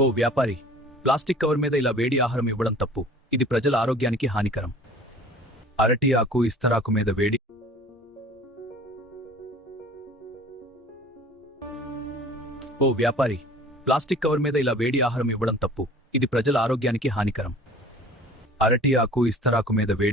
ఓ వ్యాపారి, plastic cover మీద ఇలా వేడి ఆహారం ఇవ్వడం తప్పు. ఇది ప్రజల ఆరోగ్యానికి హానికరం. అరటి ఆకు, ఇస్తరాకు మీద వేడి. ఓ వ్యాపారి, ప్లాస్టిక్ కవర్ మీద ఇలా వేడి ఆహారం ఇవ్వడం తప్పు. ఇది ప్రజల ఆరోగ్యానికి హానికరం. అరటి ఆకు, ఇస్తరాకు మీద వేడి.